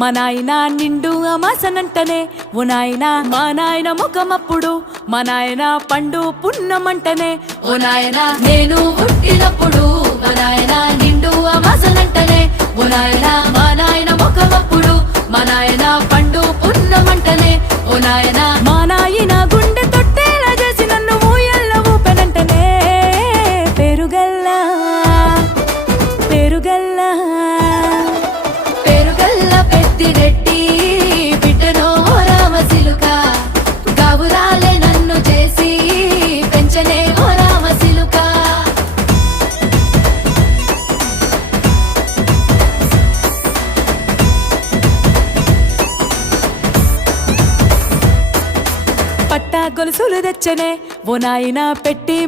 మా నాయన నిండు అమాసనంటనే ఓ నాయన మా నాయన ముఖమప్పుడు మా నాయన పండు పున్నమంటనే ఓ నాయన నేను పుట్టినప్పుడు మా నాయన నిండు అమాసనంటనే ఓ నాయన మా నాయన ముఖమప్పుడు మా నాయన పండు పున్నమంటనే ఓ నాయన మా నాయన గుండె తొట్టేలా చేసి నన్ను ఊయల్ల ఊపెనంటనే పెరుగల్లా పెరుగల్లా పెరుగల్ల పెద్దిరెడ్డి బిడ్డనో రామసిలుక గావురాలే నన్ను చేసి పెంచనే ఓ రామసిలుక పట్టా గొలుసులు తెచ్చనే ఓ నాయన పెట్టి